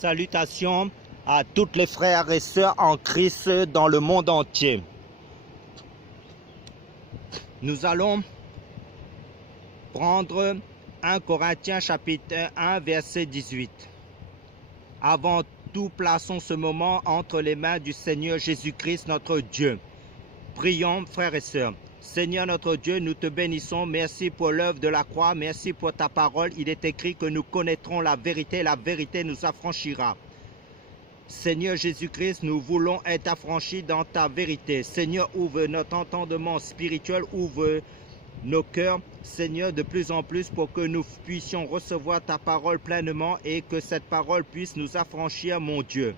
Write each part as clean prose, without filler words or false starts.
Salutations à toutes les frères et sœurs en Christ dans le monde entier. Nous allons prendre 1 Corinthiens chapitre 1 verset 18. Avant tout, plaçons ce moment entre les mains du Seigneur Jésus-Christ notre Dieu. Prions, frères et sœurs. Seigneur notre Dieu, nous te bénissons. Merci pour l'œuvre de la croix. Merci pour ta parole. Il est écrit que nous connaîtrons la vérité nous affranchira. Seigneur Jésus-Christ, nous voulons être affranchis dans ta vérité. Seigneur, ouvre notre entendement spirituel, ouvre nos cœurs, Seigneur, de plus en plus pour que nous puissions recevoir ta parole pleinement et que cette parole puisse nous affranchir, mon Dieu,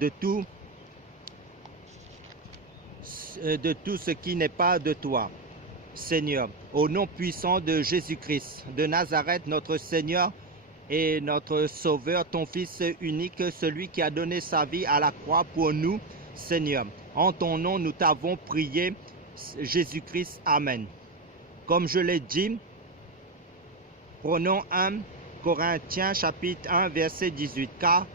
de tout ce qui n'est pas de toi. Seigneur, au nom puissant de Jésus-Christ de Nazareth, notre Seigneur et notre Sauveur, ton Fils unique, celui qui a donné sa vie à la croix pour nous, Seigneur. En ton nom, nous t'avons prié, Jésus-Christ. Amen. Comme je l'ai dit, prenons 1 Corinthiens chapitre 1 verset 18. Car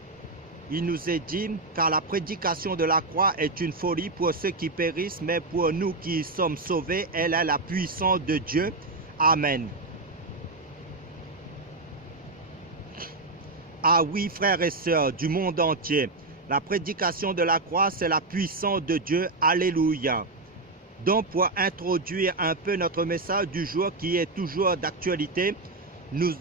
il nous est dit, car la prédication de la croix est une folie pour ceux qui périssent, mais pour nous qui sommes sauvés, elle est la puissance de Dieu. Amen. Ah oui, frères et sœurs du monde entier, la prédication de la croix, c'est la puissance de Dieu. Alléluia. Donc, pour introduire un peu notre message du jour qui est toujours d'actualité, nous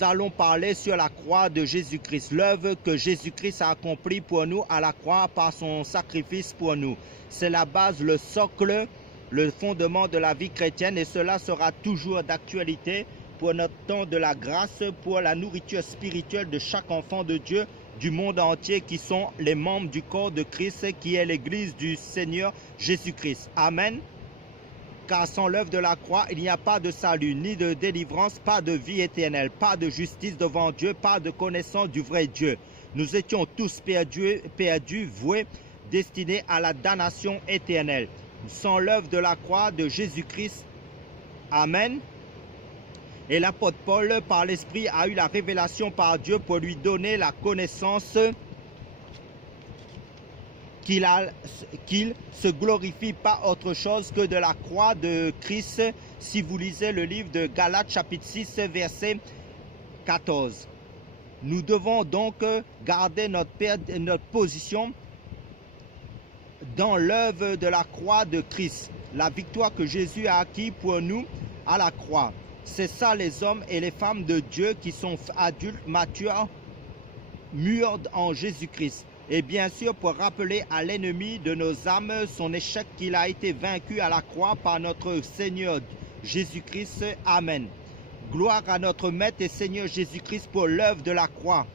allons parler sur la croix de Jésus-Christ, l'œuvre que Jésus-Christ a accomplie pour nous à la croix par son sacrifice pour nous. C'est la base, le socle, le fondement de la vie chrétienne et cela sera toujours d'actualité pour notre temps de la grâce, pour la nourriture spirituelle de chaque enfant de Dieu du monde entier qui sont les membres du corps de Christ qui est l'église du Seigneur Jésus-Christ. Amen. Car sans l'œuvre de la croix, il n'y a pas de salut, ni de délivrance, pas de vie éternelle, pas de justice devant Dieu, pas de connaissance du vrai Dieu. Nous étions tous perdus, voués, destinés à la damnation éternelle. Sans l'œuvre de la croix de Jésus-Christ. Amen. Et l'apôtre Paul, par l'Esprit, a eu la révélation par Dieu pour lui donner la connaissance qu'il se glorifie pas autre chose que de la croix de Christ. Si vous lisez le livre de Galates chapitre 6 verset 14. Nous devons donc garder notre position dans l'œuvre de la croix de Christ. La victoire que Jésus a acquise pour nous à la croix. C'est ça les hommes et les femmes de Dieu qui sont adultes, matures, mûrs en Jésus-Christ. Et bien sûr pour rappeler à l'ennemi de nos âmes son échec qu'il a été vaincu à la croix par notre Seigneur Jésus-Christ. Amen. Gloire à notre Maître et Seigneur Jésus-Christ pour l'œuvre de la croix.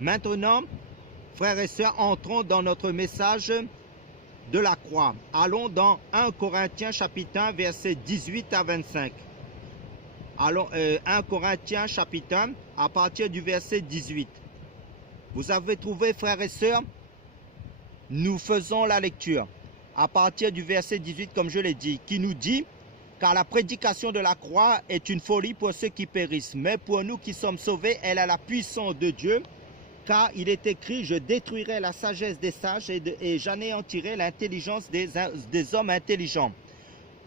Maintenant, frères et sœurs, entrons dans notre message de la croix. Allons dans 1 Corinthiens chapitre 1 verset 18 à 25. Allons 1 Corinthiens chapitre 1 à partir du verset 18. Vous avez trouvé, frères et sœurs? Nous faisons la lecture à partir du verset 18 comme je l'ai dit, qui nous dit « Car la prédication de la croix est une folie pour ceux qui périssent, mais pour nous qui sommes sauvés, elle a la puissance de Dieu. Car il est écrit, je détruirai la sagesse des sages et j'anéantirai l'intelligence des hommes intelligents.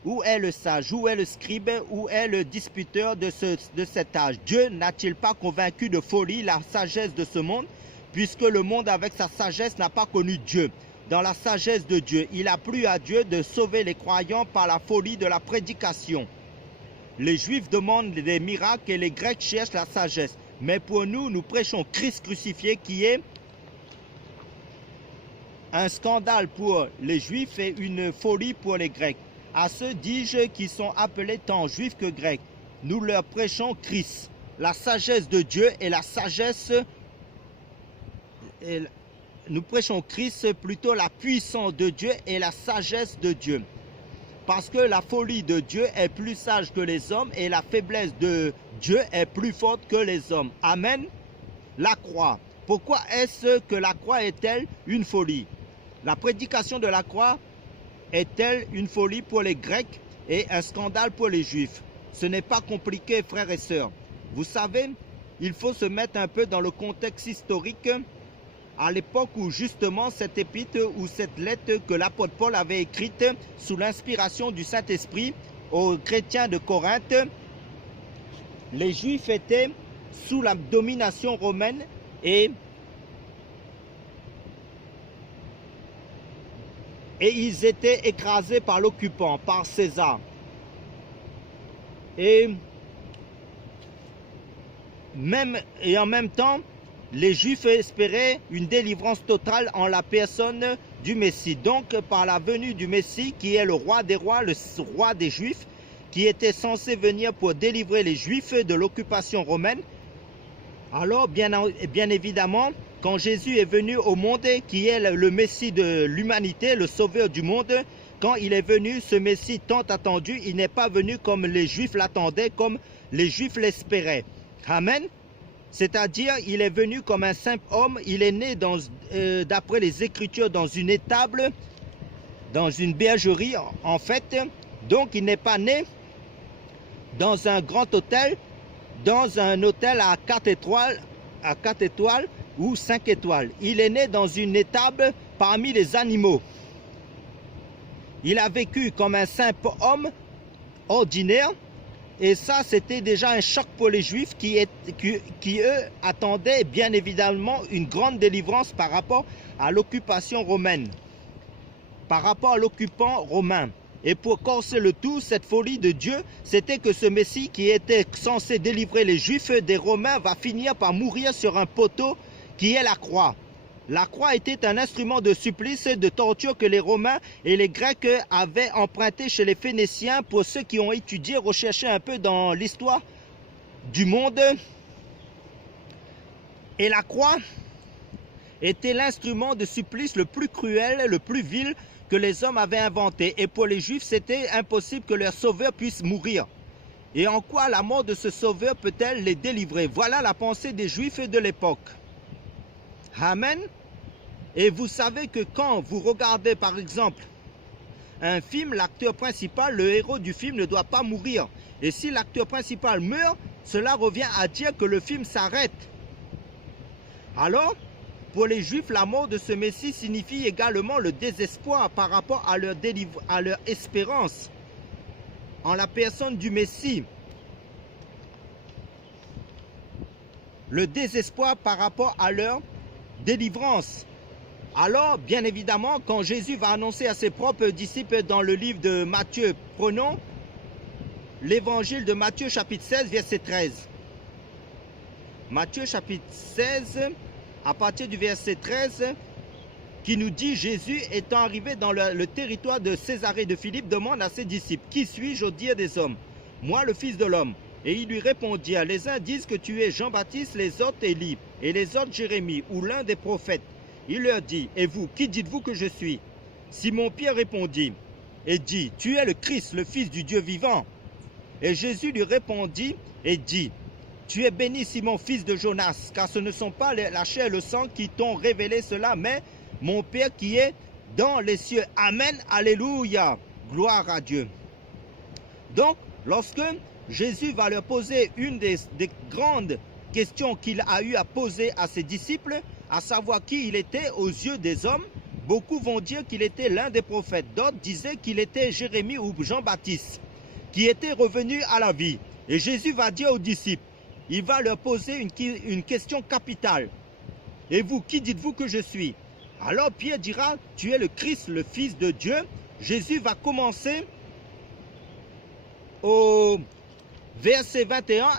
Où est le sage? Où est le scribe? Où est le disputeur de cet âge? Dieu n'a-t-il pas convaincu de folie la sagesse de ce monde? Puisque le monde avec sa sagesse n'a pas connu Dieu. Dans la sagesse de Dieu, il a plu à Dieu de sauver les croyants par la folie de la prédication. Les Juifs demandent des miracles et les Grecs cherchent la sagesse. Mais pour nous, nous prêchons Christ crucifié qui est un scandale pour les Juifs et une folie pour les Grecs. À ceux, dis-je, qui sont appelés tant Juifs que Grecs, nous leur prêchons Christ, la sagesse de Dieu et la sagesse. Nous prêchons Christ, plutôt la puissance de Dieu et la sagesse de Dieu. Parce que la folie de Dieu est plus sage que les hommes et la faiblesse de Dieu est plus forte que les hommes. Amen. La croix. Pourquoi est-ce que la croix est-elle une folie? La prédication de la croix est-elle une folie pour les Grecs et un scandale pour les Juifs? Ce n'est pas compliqué, frères et sœurs. Vous savez, il faut se mettre un peu dans le contexte historique, à l'époque où justement cette épître ou cette lettre que l'apôtre Paul avait écrite sous l'inspiration du Saint-Esprit aux chrétiens de Corinthe, les Juifs étaient sous la domination romaine et ils étaient écrasés par l'occupant, par César. Et en même temps, les Juifs espéraient une délivrance totale en la personne du Messie. Donc, par la venue du Messie, qui est le roi des rois, le roi des Juifs, qui était censé venir pour délivrer les Juifs de l'occupation romaine. Alors, bien évidemment, quand Jésus est venu au monde, qui est le Messie de l'humanité, le sauveur du monde, quand il est venu, ce Messie tant attendu, il n'est pas venu comme les Juifs l'attendaient, comme les Juifs l'espéraient. Amen. C'est-à-dire, il est venu comme un simple homme, il est né d'après les Écritures dans une étable, dans une bergerie en fait. Donc, il n'est pas né dans un grand hôtel, dans un hôtel à 4 étoiles ou 5 étoiles. Il est né dans une étable parmi les animaux. Il a vécu comme un simple homme ordinaire. Et ça, c'était déjà un choc pour les Juifs qui eux, attendaient bien évidemment une grande délivrance par rapport à l'occupation romaine, par rapport à l'occupant romain. Et pour corser le tout, cette folie de Dieu, c'était que ce Messie qui était censé délivrer les Juifs des Romains va finir par mourir sur un poteau qui est la croix. La croix était un instrument de supplice, de torture que les Romains et les Grecs avaient emprunté chez les Phéniciens. Pour ceux qui ont étudié, recherché un peu dans l'histoire du monde. Et la croix était l'instrument de supplice le plus cruel, le plus vil que les hommes avaient inventé. Et pour les Juifs, c'était impossible que leur sauveur puisse mourir. Et en quoi la mort de ce sauveur peut-elle les délivrer? Voilà la pensée des Juifs de l'époque. Amen. Et vous savez que quand vous regardez par exemple un film, l'acteur principal, le héros du film ne doit pas mourir. Et si l'acteur principal meurt, cela revient à dire que le film s'arrête. Alors, pour les Juifs, la mort de ce Messie signifie également le désespoir par rapport à leur espérance en la personne du Messie. Le désespoir par rapport à leur délivrance. Alors, bien évidemment, quand Jésus va annoncer à ses propres disciples dans le livre de Matthieu, prenons l'évangile de Matthieu chapitre 16, verset 13. Matthieu chapitre 16, à partir du verset 13, qui nous dit: Jésus étant arrivé dans le territoire de Césarée de Philippe, demande à ses disciples: Qui suis-je au dire des hommes? Moi, le Fils de l'homme. Et il lui répondit: Les uns disent que tu es Jean-Baptiste, les autres Élie, et les autres Jérémie, ou l'un des prophètes. Il leur dit: Et vous, qui dites-vous que je suis? Simon-Pierre répondit et dit: Tu es le Christ, le Fils du Dieu vivant. Et Jésus lui répondit et dit: Tu es béni, Simon, fils de Jonas, car ce ne sont pas la chair et le sang qui t'ont révélé cela, mais mon Père qui est dans les cieux. Amen, alléluia, gloire à Dieu. Donc, lorsque Jésus va leur poser une des grandes questions qu'il a eu à poser à ses disciples, à savoir qui il était aux yeux des hommes, beaucoup vont dire qu'il était l'un des prophètes. D'autres disaient qu'il était Jérémie ou Jean-Baptiste, qui était revenu à la vie. Et Jésus va dire aux disciples, il va leur poser une question capitale. Et vous, qui dites-vous que je suis? Alors Pierre dira: Tu es le Christ, le Fils de Dieu. Jésus va commencer au verset 21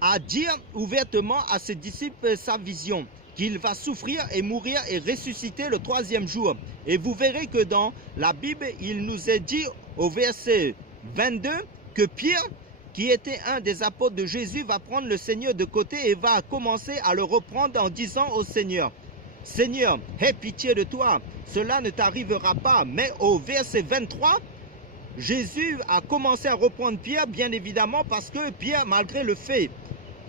à dire ouvertement à ses disciples sa vision, qu'il va souffrir et mourir et ressusciter le 3e jour. Et vous verrez que dans la Bible, il nous est dit au verset 22 que Pierre, qui était un des apôtres de Jésus, va prendre le Seigneur de côté et va commencer à le reprendre en disant au Seigneur: Seigneur, aie pitié de toi, cela ne t'arrivera pas. Mais au verset 23, Jésus a commencé à reprendre Pierre, bien évidemment, parce que Pierre, malgré le fait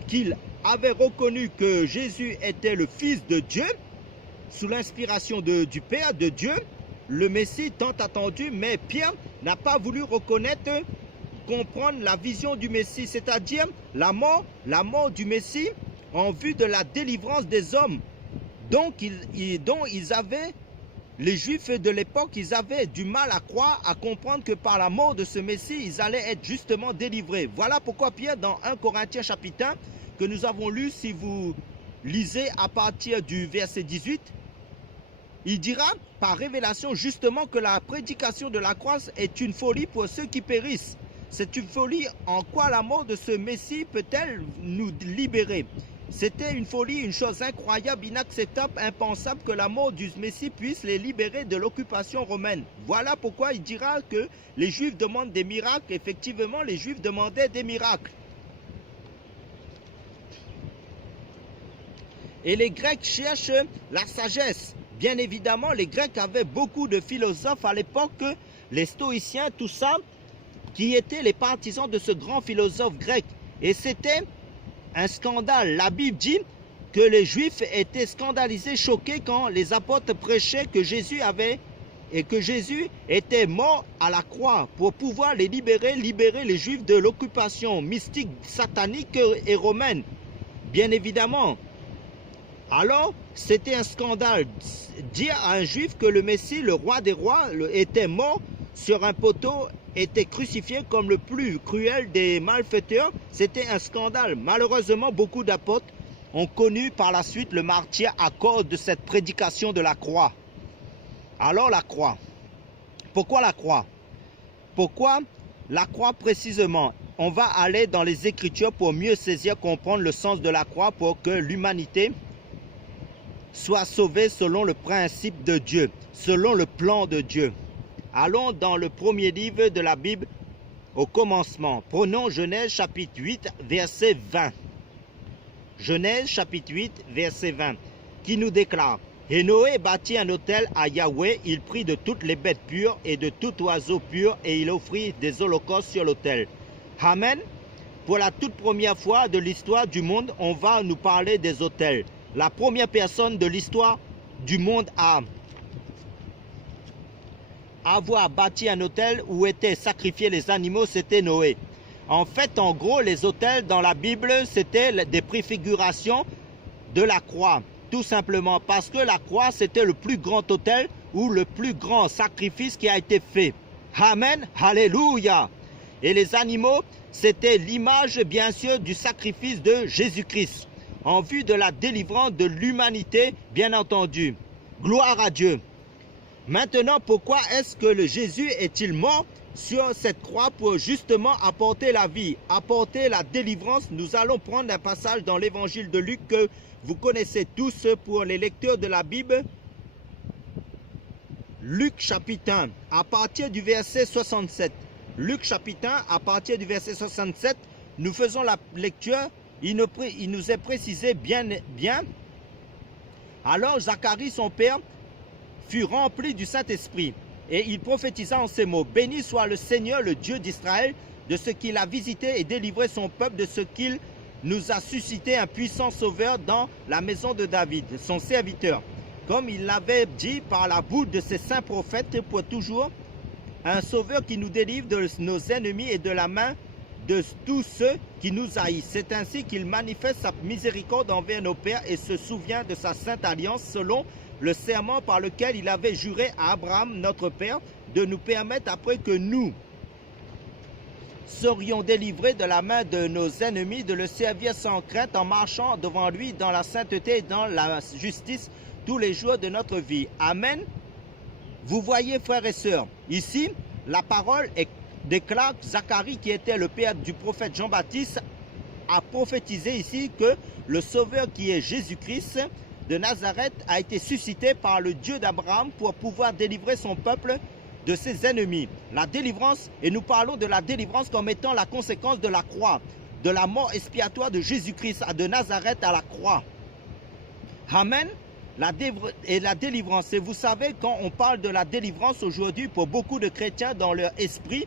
qu'il avait reconnu que Jésus était le Fils de Dieu, sous l'inspiration du Père, de Dieu, le Messie tant attendu, mais Pierre n'a pas voulu reconnaître comprendre la vision du Messie, c'est-à-dire la mort du Messie en vue de la délivrance des hommes. Donc, les Juifs de l'époque, ils avaient du mal à croire, à comprendre que par la mort de ce Messie, ils allaient être justement délivrés. Voilà pourquoi Pierre, dans 1 Corinthiens chapitre 1, que nous avons lu, si vous lisez à partir du verset 18, il dira par révélation justement que la prédication de la croix est une folie pour ceux qui périssent. C'est une folie. En quoi la mort de ce Messie peut-elle nous libérer? C'était une folie, une chose incroyable, inacceptable, impensable que la mort du Messie puisse les libérer de l'occupation romaine. Voilà pourquoi il dira que les Juifs demandent des miracles. Effectivement, les Juifs demandaient des miracles. Et les Grecs cherchent la sagesse. Bien évidemment, les Grecs avaient beaucoup de philosophes à l'époque, les stoïciens, tout ça, qui étaient les partisans de ce grand philosophe grec. Et c'était un scandale. La Bible dit que les Juifs étaient scandalisés, choqués quand les apôtres prêchaient que Jésus était mort à la croix pour pouvoir les libérer les Juifs de l'occupation mystique, satanique et romaine. Bien évidemment. Alors, c'était un scandale. Dire à un Juif que le Messie, le roi des rois, était mort sur un poteau, était crucifié comme le plus cruel des malfaiteurs, c'était un scandale. Malheureusement, beaucoup d'apôtres ont connu par la suite le martyre à cause de cette prédication de la croix. Alors la croix. Pourquoi la croix? Pourquoi la croix précisément? On va aller dans les Écritures pour mieux saisir, comprendre le sens de la croix pour que l'humanité soit sauvée selon le principe de Dieu, selon le plan de Dieu. Allons dans le premier livre de la Bible, au commencement. Prenons Genèse chapitre 8, verset 20. Genèse chapitre 8, verset 20, qui nous déclare: Et Noé bâtit un autel à Yahweh, il prit de toutes les bêtes pures et de tout oiseau pur, et il offrit des holocaustes sur l'autel. Amen. Pour la toute première fois de l'histoire du monde, on va nous parler des autels. La première personne de l'histoire du monde à avoir bâti un autel où étaient sacrifiés les animaux, c'était Noé. En fait, en gros, les autels dans la Bible, c'était des préfigurations de la croix. Tout simplement parce que la croix, c'était le plus grand autel ou le plus grand sacrifice qui a été fait. Amen, alléluia. Et les animaux, c'était l'image, bien sûr, du sacrifice de Jésus-Christ, en vue de la délivrance de l'humanité, bien entendu. Gloire à Dieu. Maintenant, pourquoi est-ce que le Jésus est-il mort sur cette croix pour justement apporter la vie, apporter la délivrance? Nous allons prendre un passage dans l'évangile de Luc que vous connaissez tous pour les lecteurs de la Bible. Luc chapitre 1, à partir du verset 67. Luc chapitre 1, à partir du verset 67, nous faisons la lecture. Il nous est précisé bien. Alors Zacharie, son père, fut rempli du Saint-Esprit, et il prophétisa en ces mots: Béni soit le Seigneur, le Dieu d'Israël, de ce qu'il a visité et délivré son peuple, de ce qu'il nous a suscité un puissant sauveur dans la maison de David, son serviteur, comme il l'avait dit par la bouche de ses saints prophètes pour toujours, un sauveur qui nous délivre de nos ennemis et de la main de tous ceux qui nous haïssent. C'est ainsi qu'il manifeste sa miséricorde envers nos pères et se souvient de sa sainte alliance selon le serment par lequel il avait juré à Abraham, notre père, de nous permettre, après que nous serions délivrés de la main de nos ennemis, de le servir sans crainte en marchant devant lui dans la sainteté et dans la justice tous les jours de notre vie. Amen. Vous voyez, frères et sœurs, ici, la parole déclare que Zacharie, qui était le père du prophète Jean-Baptiste, a prophétisé ici que le Sauveur, qui est Jésus-Christ de Nazareth, a été suscité par le Dieu d'Abraham pour pouvoir délivrer son peuple de ses ennemis. La délivrance, et nous parlons de la délivrance comme étant la conséquence de la croix, de la mort expiatoire de Jésus-Christ de Nazareth à la croix. Amen. La délivrance, et vous savez, quand on parle de la délivrance aujourd'hui, pour beaucoup de chrétiens, dans leur esprit,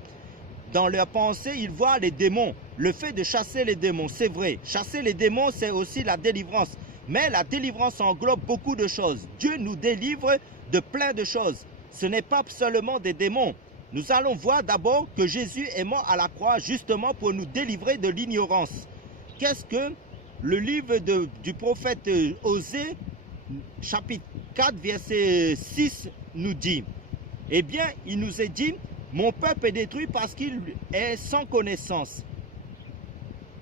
dans leur pensée, ils voient les démons. Le fait de chasser les démons, c'est vrai. Chasser les démons, c'est aussi la délivrance. Mais la délivrance englobe beaucoup de choses. Dieu nous délivre de plein de choses. Ce n'est pas seulement des démons. nous allons voir d'abord que Jésus est mort à la croix justement pour nous délivrer de l'ignorance. Qu'est-ce que le livre du prophète Osée, chapitre 4, verset 6, nous dit? Eh bien, il nous est dit, mon peuple est détruit parce qu'il est sans connaissance.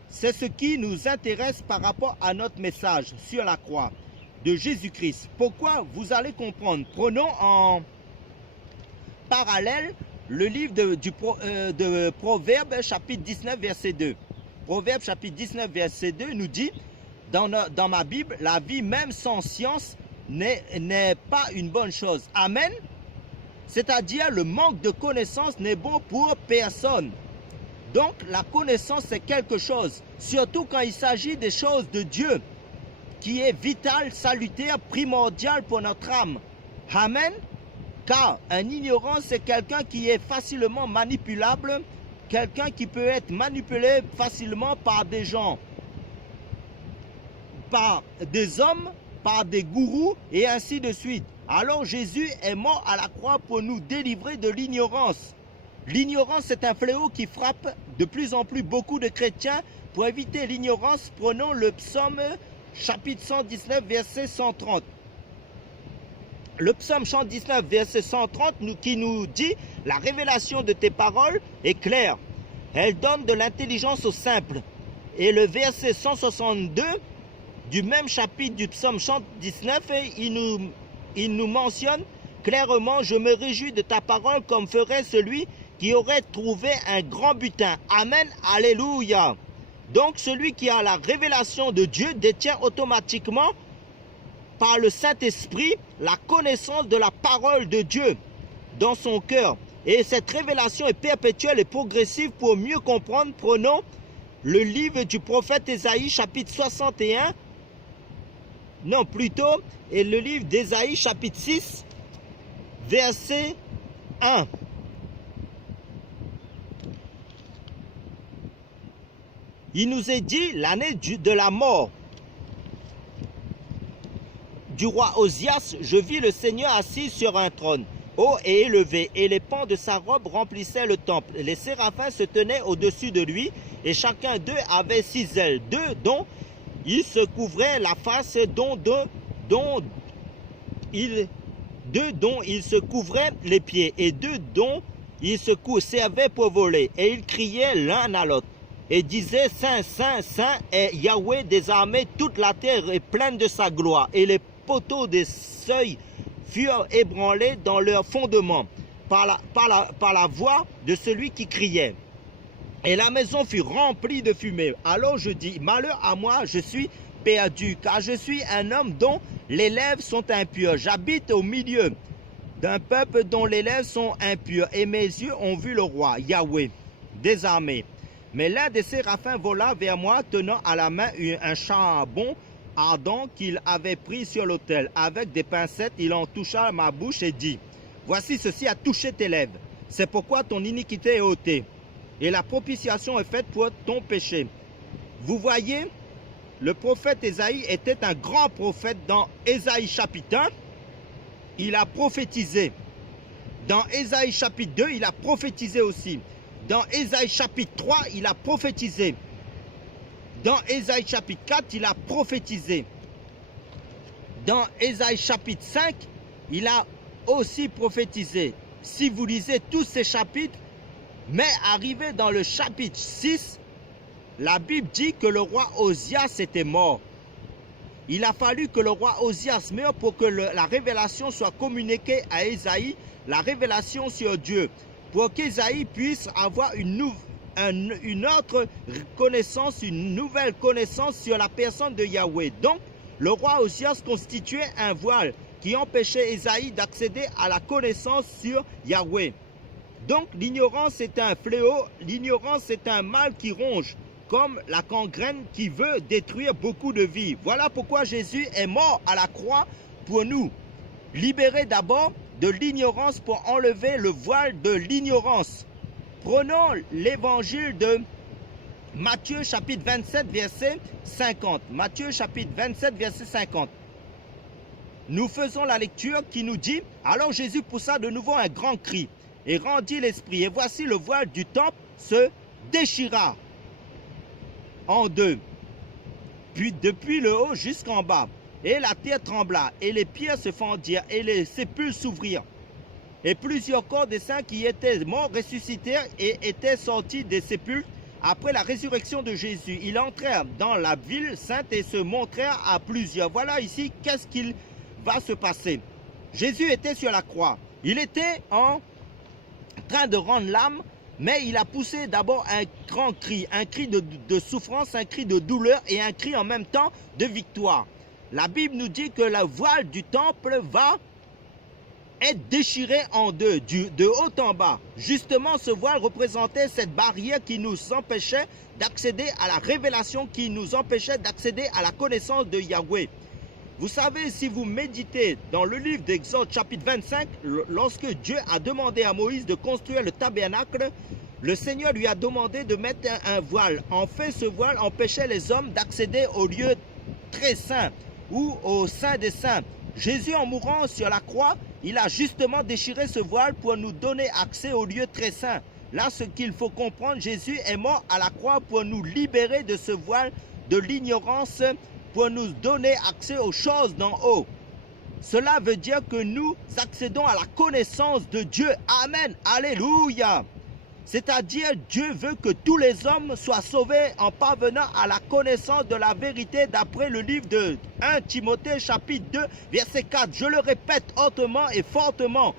C'est ce qui nous intéresse par rapport à notre message sur la croix de Jésus-Christ. Pourquoi? Vous allez comprendre. Prenons en parallèle le livre de Proverbes chapitre 19 verset 2. Proverbes chapitre 19 verset 2 nous dit, dans ma Bible, la vie même sans science n'est pas une bonne chose. Amen. C'est-à-dire le manque de connaissance n'est bon pour personne. Donc la connaissance c'est quelque chose, surtout quand il s'agit des choses de Dieu, qui est vital, salutaire, primordial pour notre âme. Amen. Car un ignorant c'est quelqu'un qui est facilement manipulable, quelqu'un qui peut être manipulé facilement par des gens, par des hommes, par des gourous et ainsi de suite. Alors Jésus est mort à la croix pour nous délivrer de l'ignorance. L'ignorance est un fléau qui frappe de plus en plus beaucoup de chrétiens. Pour éviter l'ignorance, prenons le psaume chapitre 119 verset 130. Le psaume 119 verset 130 qui nous dit « La révélation de tes paroles est claire, elle donne de l'intelligence aux simples. » Et le verset 162 du même chapitre du psaume 119, il nous mentionne clairement « Je me réjouis de ta parole comme ferait celui qui aurait trouvé un grand butin. » Amen, alléluia. Donc celui qui a la révélation de Dieu détient automatiquement par le Saint-Esprit la connaissance de la parole de Dieu dans son cœur. Et cette révélation est perpétuelle et progressive. Pour mieux comprendre, prenons le livre du prophète Ésaïe chapitre 61, non plutôt, et le livre d'Ésaïe chapitre 6, verset 1. Il nous est dit l'année de la mort du roi Osias, je vis le Seigneur assis sur un trône, haut et élevé, et les pans de sa robe remplissaient le temple. Les séraphins se tenaient au-dessus de lui, et chacun d'eux avait 6 ailes, 2 dont il se couvrait la face, dont il se couvrait les pieds, et 2 dont il se servait pour voler. Et ils criaient l'un à l'autre, et disaient, Saint, Saint, Saint est Yahweh des armées, toute la terre est pleine de sa gloire. Et les poteaux des seuils furent ébranlés dans leur fondement par la voix de celui qui criait. Et la maison fut remplie de fumée. Alors je dis, malheur à moi, je suis perdu, car je suis un homme dont les lèvres sont impures. J'habite au milieu d'un peuple dont les lèvres sont impures, et mes yeux ont vu le roi, Yahweh, des armées. Mais l'un des séraphins vola vers moi, tenant à la main un charbon ardent qu'il avait pris sur l'autel. Avec des pincettes, il en toucha ma bouche et dit, voici ceci a touché tes lèvres. C'est pourquoi ton iniquité est ôtée, et la propitiation est faite pour ton péché. Vous voyez, le prophète Ésaïe était un grand prophète. Dans Ésaïe chapitre 1, il a prophétisé. Dans Ésaïe chapitre 2, il a prophétisé aussi. Dans Ésaïe chapitre 3, il a prophétisé. Dans Ésaïe chapitre 4, il a prophétisé. Dans Ésaïe chapitre 5, il a aussi prophétisé. Si vous lisez tous ces chapitres, mais arrivé dans le chapitre 6, la Bible dit que le roi Osias était mort. Il a fallu que le roi Osias meure pour que la révélation soit communiquée à Ésaïe, la révélation sur Dieu, pour qu'Ésaïe puisse avoir une autre connaissance, une nouvelle connaissance sur la personne de Yahweh. Donc, le roi Osias constituait un voile qui empêchait Ésaïe d'accéder à la connaissance sur Yahweh. Donc, l'ignorance est un fléau, l'ignorance est un mal qui ronge, comme la gangrène qui veut détruire beaucoup de vies. Voilà pourquoi Jésus est mort à la croix pour nous libérer d'abord de l'ignorance, pour enlever le voile de l'ignorance. Prenons l'évangile de Matthieu chapitre 27 verset 50. Matthieu chapitre 27 verset 50. Nous faisons la lecture qui nous dit, alors Jésus poussa de nouveau un grand cri et rendit l'esprit. Et voici le voile du temple se déchira en deux, puis depuis le haut jusqu'en bas. Et la terre trembla, et les pierres se fendirent, et les sépulcres s'ouvrirent. Et plusieurs corps des saints qui étaient morts ressuscitèrent et étaient sortis des sépulcres après la résurrection de Jésus. Ils entrèrent dans la ville sainte et se montrèrent à plusieurs. Voilà ici, qu'est-ce qu'il va se passer. Jésus était sur la croix. Il était en train de rendre l'âme, mais il a poussé d'abord un grand cri, un cri de souffrance, un cri de douleur et un cri en même temps de victoire. La Bible nous dit que la voile du temple va être déchiré en deux, de haut en bas. Justement, ce voile représentait cette barrière qui nous empêchait d'accéder à la révélation, qui nous empêchait d'accéder à la connaissance de Yahweh. Vous savez, si vous méditez dans le livre d'Exode chapitre 25, lorsque Dieu a demandé à Moïse de construire le tabernacle, le Seigneur lui a demandé de mettre un voile. En fait, ce voile empêchait les hommes d'accéder au lieu très saint ou au Saint des Saints. Jésus, en mourant sur la croix, il a justement déchiré ce voile pour nous donner accès au lieu très saint. Là, ce qu'il faut comprendre, Jésus est mort à la croix pour nous libérer de ce voile de l'ignorance, pour nous donner accès aux choses d'en haut. Cela veut dire que nous accédons à la connaissance de Dieu. Amen. Alléluia. C'est-à-dire, Dieu veut que tous les hommes soient sauvés en parvenant à la connaissance de la vérité d'après le livre de 1 Timothée chapitre 2 verset 4. Je le répète hautement et fortement.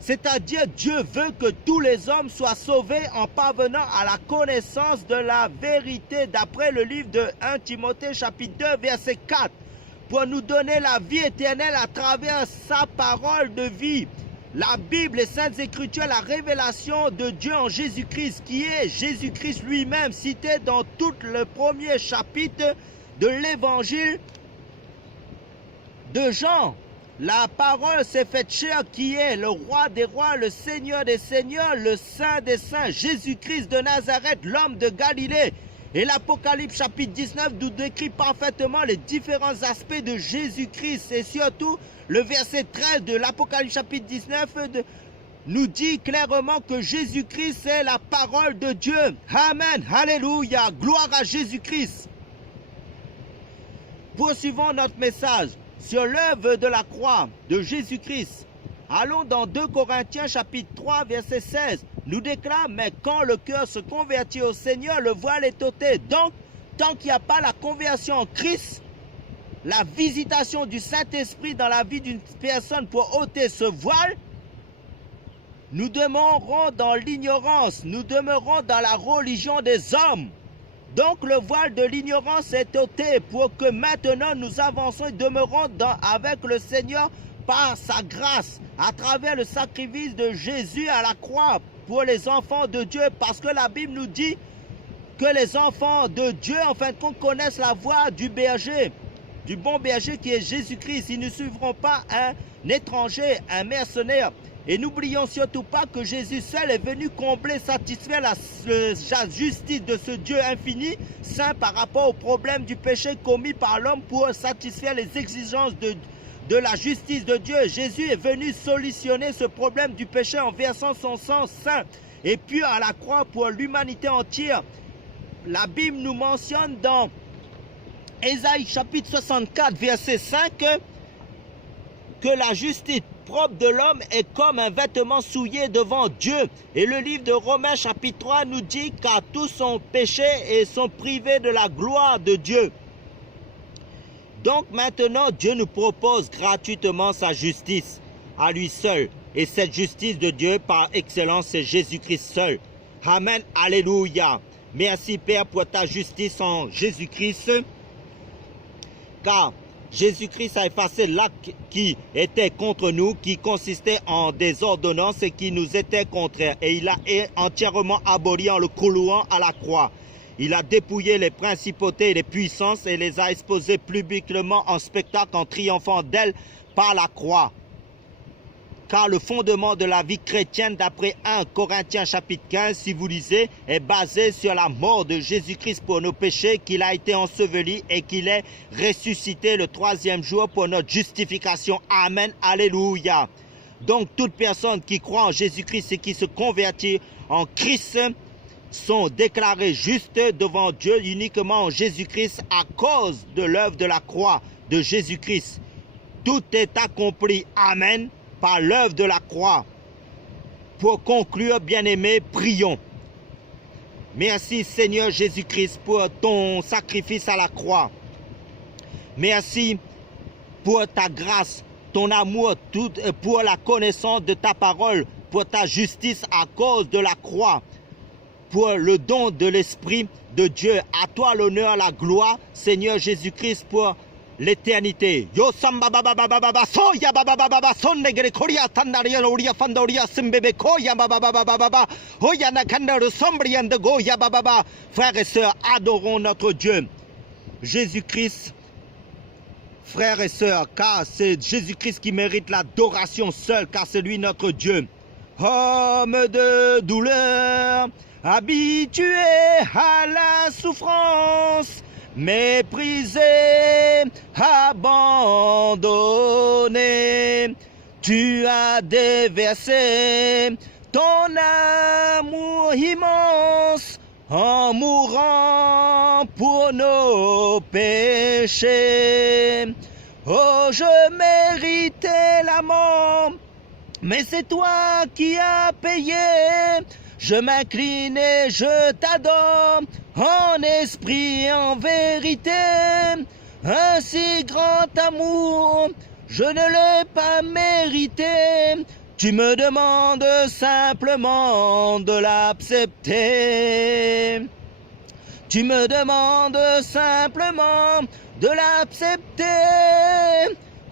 C'est-à-dire, Dieu veut que tous les hommes soient sauvés en parvenant à la connaissance de la vérité d'après le livre de 1 Timothée chapitre 2 verset 4. Pour nous donner la vie éternelle à travers sa parole de vie. La Bible, les Saintes Écritures, la révélation de Dieu en Jésus-Christ, qui est Jésus-Christ lui-même, cité dans tout le premier chapitre de l'évangile de Jean. La parole s'est faite chair, qui est le roi des rois, le Seigneur des seigneurs, le Saint des saints, Jésus-Christ de Nazareth, l'homme de Galilée. Et l'Apocalypse chapitre 19 nous décrit parfaitement les différents aspects de Jésus-Christ. Et surtout, le verset 13 de l'Apocalypse chapitre 19 nous dit clairement que Jésus-Christ est la parole de Dieu. Amen, alléluia, gloire à Jésus-Christ. Poursuivons notre message sur l'œuvre de la croix de Jésus-Christ. Allons dans 2 Corinthiens chapitre 3 verset 16. Nous déclare, mais quand le cœur se convertit au Seigneur, le voile est ôté. Donc, tant qu'il n'y a pas la conversion en Christ, la visitation du Saint-Esprit dans la vie d'une personne pour ôter ce voile, nous demeurons dans l'ignorance, nous demeurons dans la religion des hommes. Donc le voile de l'ignorance est ôté pour que maintenant nous avançons et demeurons avec le Seigneur par sa grâce, à travers le sacrifice de Jésus à la croix pour les enfants de Dieu, parce que la Bible nous dit que les enfants de Dieu, en fin de compte, connaissent la voix du berger, du bon berger qui est Jésus-Christ. Ils ne suivront pas un étranger, un mercenaire. Et n'oublions surtout pas que Jésus seul est venu combler, satisfaire la justice de ce Dieu infini, saint par rapport au problème du péché commis par l'homme pour satisfaire les exigences de la justice de Dieu. Jésus est venu solutionner ce problème du péché en versant son sang saint et pur à la croix pour l'humanité entière. La Bible nous mentionne dans Ésaïe chapitre 64 verset 5 que la justice propre de l'homme est comme un vêtement souillé devant Dieu. Et le livre de Romains chapitre 3 nous dit qu'à tous sont péchés et sont privés de la gloire de Dieu. Donc maintenant, Dieu nous propose gratuitement sa justice à lui seul. Et cette justice de Dieu par excellence, c'est Jésus-Christ seul. Amen, alléluia. Merci Père pour ta justice en Jésus-Christ. Car Jésus-Christ a effacé l'acte qui était contre nous, qui consistait en des ordonnances et qui nous était contraire. Et il a entièrement aboli en le clouant à la croix. Il a dépouillé les principautés et les puissances et les a exposées publiquement en spectacle en triomphant d'elles par la croix. Car le fondement de la vie chrétienne, d'après 1 Corinthiens chapitre 15, si vous lisez, est basé sur la mort de Jésus-Christ pour nos péchés, qu'il a été enseveli et qu'il est ressuscité le troisième jour pour notre justification. Amen, alléluia. Donc toute personne qui croit en Jésus-Christ et qui se convertit en Christ sont déclarés justes devant Dieu uniquement en Jésus-Christ à cause de l'œuvre de la croix de Jésus-Christ. Tout est accompli, amen, par l'œuvre de la croix. Pour conclure, bien-aimés, prions. Merci Seigneur Jésus-Christ pour ton sacrifice à la croix. Merci pour ta grâce, ton amour, pour la connaissance de ta parole, pour ta justice à cause de la croix, pour le don de l'Esprit de Dieu. À toi l'honneur, la gloire, Seigneur Jésus-Christ, pour l'éternité. Yo samba baba baba baba so ya baba baba baba son negre koria tandaria oria fandoria simbebe ko ya baba baba baba oh ya nakanda le sombrian de go ya baba baba. Frères et sœurs, adorons notre Dieu Jésus-Christ. Frères et sœurs, car c'est Jésus-Christ qui mérite l'adoration seul, car c'est lui notre Dieu. Homme de douleur, habitué à la souffrance, méprisé, abandonné, tu as déversé ton amour immense en mourant pour nos péchés. Oh, je méritais la mort, mais c'est toi qui as payé. Je m'incline et je t'adore, en esprit et en vérité. Un si grand amour, je ne l'ai pas mérité. Tu me demandes simplement de l'accepter. Tu me demandes simplement de l'accepter.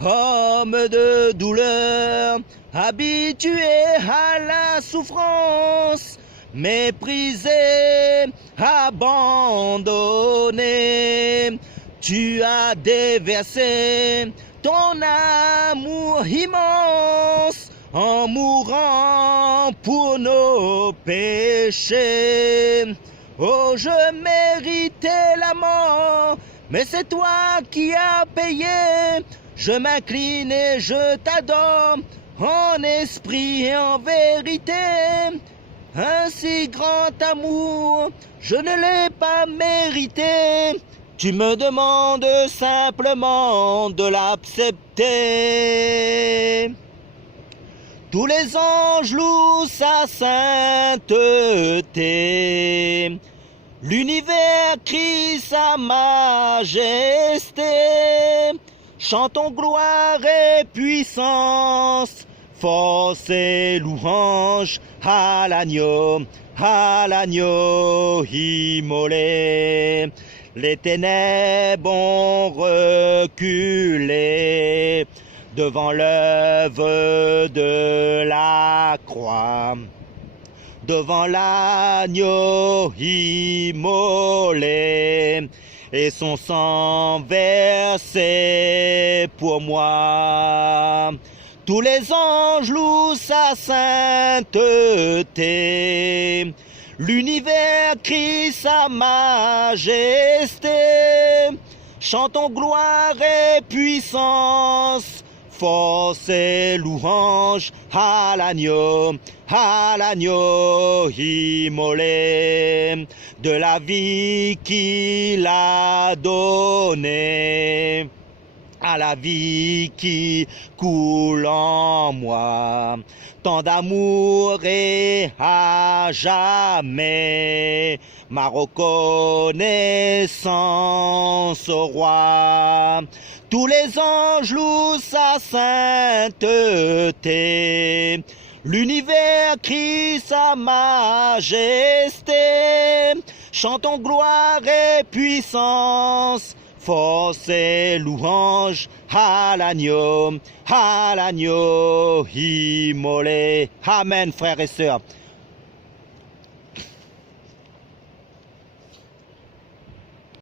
Homme de douleur, habitué à la souffrance, méprisé, abandonné, tu as déversé ton amour immense en mourant pour nos péchés. Oh, je méritais la mort, mais c'est toi qui as payé. Je m'incline et je t'adore, en esprit et en vérité. Un si grand amour, je ne l'ai pas mérité. Tu me demandes simplement de l'accepter. Tous les anges louent sa sainteté. L'univers crie sa majesté. Chantons gloire et puissance, force et louange à l'agneau immolé. Les ténèbres ont reculé devant l'œuvre de la croix, devant l'agneau immolé, et son sang versé pour moi. Tous les anges louent sa sainteté, l'univers crie sa majesté. Chantons gloire et puissance, force et louange à l'agneau immolé, de la vie qu'il a donnée à la vie qui coule en moi. Tant d'amour et à jamais ma reconnaissance au roi. Tous les anges louent sa sainteté, l'univers crie sa majesté. Chantons gloire et puissance, force et louange à l'agneau immolé. Amen, frères et sœurs.